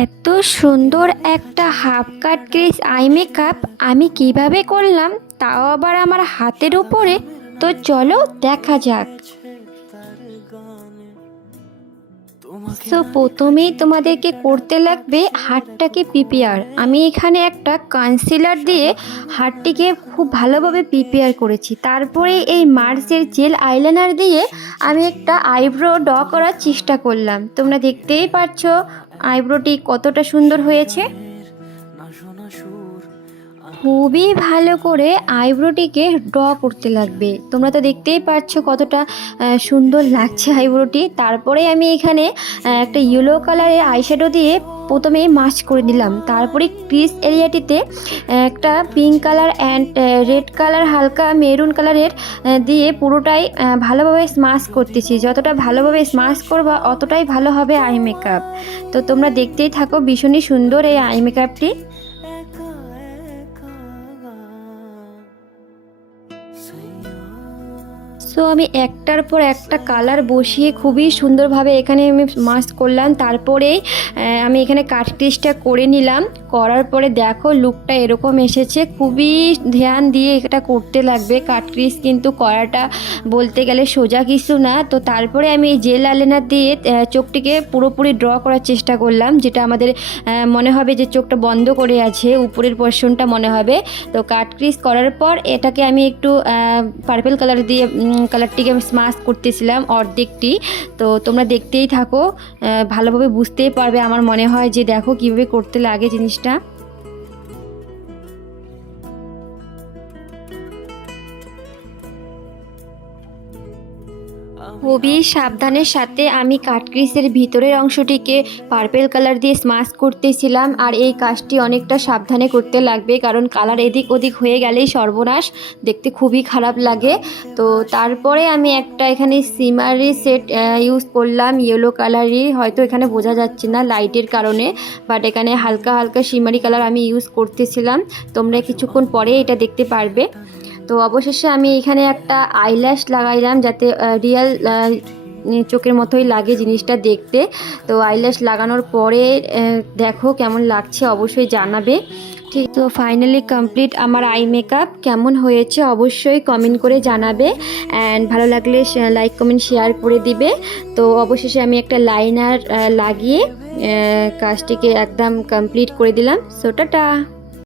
এত সুন্দর একটা হাফ কাট ক্রিস আই মেকআপ আমি কিভাবে করলাম, তাও আবার আমার হাতের উপরে। তো চলো দেখা যাক। সো প্রথমেই তোমাদেরকে করতে লাগবে হাতটাকে প্রিপেয়ার। আমি এখানে একটা কনসিলার দিয়ে হাতটিকে খুব ভালোভাবে প্রিপেয়ার করেছি। তারপরে এই মার্সের জেল আইলাইনার দিয়ে আমি একটা আইব্রো ড্র করার চেষ্টা করলাম। তোমরা দেখতেই পাচ্ছ আইব্রোটি কতটা সুন্দর হয়েছে। খুবই ভালো করে আইব্রোটিকে ড্র করতে লাগবে। তোমরা তো দেখতেই পাচ্ছ কতটা সুন্দর লাগছে আইব্রোটি। তারপরে আমি এখানে একটা ইয়েলো কালারের আইশ্যাডো দিয়ে প্রথমে মাস্ক করে দিলাম। তারপরে ক্রিস এরিয়াটিতে একটা pink colour and red colour, হালকা মেরুন কালারের দিয়ে পুরোটাই ভালোভাবে স্মাশ করতেছি। যতটা ভালোভাবে স্মাশ করবা অতটাই ভালো হবে আই মেকআপ। তো তোমরা দেখতেই থাকো, ভীষণই সুন্দর এই আই মেকআপটি। সো আমি একটার পর একটা কালার বসিয়ে খুবই সুন্দরভাবে এখানে আমি মাস্ক করলাম। তারপরেই আমি এখানে কাট ক্রিসটা করে নিলাম। করার পরে দেখো লুকটা এরকম এসেছে। খুবই ধ্যান দিয়ে এটা করতে লাগবে। কাট ক্রিস কিন্তু করাটা বলতে গেলে সোজা কিছু না। তো তারপরে আমি জেল আইলাইনার দিয়ে চোখটিকে পুরোপুরি ড্র করার চেষ্টা করলাম, যেটা আমাদের মনে হবে যে চোখটা বন্ধ করে আছে, উপরের পোর্শনটা মনে হবে। তো কাট ক্রিস করার পর এটাকে আমি একটু পার্পল কালার দিয়ে কালারটিকে আমি স্মাশ করতেছিলাম অর্ধেকটি। তো তোমরা দেখতেই থাকো, ভালোভাবে বুঝতেই পারবে আমার মনে হয় যে দেখো কীভাবে করতে লাগে জিনিসটা। খুবই সাবধানের সাথে আমি কাটক্রিসের ভিতরের অংশটিকে পার্পেল কালার দিয়ে স্মাশ করতেছিলাম। আর এই কাজটি অনেকটা সাবধানে করতে লাগবে, কারণ কালার এদিক ওদিক হয়ে গেলেই সর্বনাশ, দেখতে খুবই খারাপ লাগে। তো তারপরে আমি একটা এখানে সিমারি সেট ইউজ করলাম, ইয়েলো কালারই, হয়তো এখানে বোঝা যাচ্ছে না লাইটের কারণে, বাট এখানে হালকা হালকা সিমারি কালার আমি ইউজ করতেছিলাম। তোমরা কিছুক্ষণ পরে এটা দেখতে পারবে। তো অবশেষে আমি এখানে একটা আইল্যাশ লাগাইলাম, যাতে রিয়েল চোখের মতোই লাগে জিনিসটা দেখতে। তো আইল্যাশ লাগানোর পরে দেখো কেমন লাগছে অবশ্যই জানাবে। ঠিক, তো ফাইনালি কমপ্লিট আমার আই মেকআপ। কেমন হয়েছে অবশ্যই কমেন্ট করে জানাবে, অ্যান্ড ভালো লাগলে লাইক কমেন্ট শেয়ার করে দিবে। তো অবশেষে আমি একটা লাইনার লাগিয়ে কাজটিকে একদম কমপ্লিট করে দিলাম। So tata.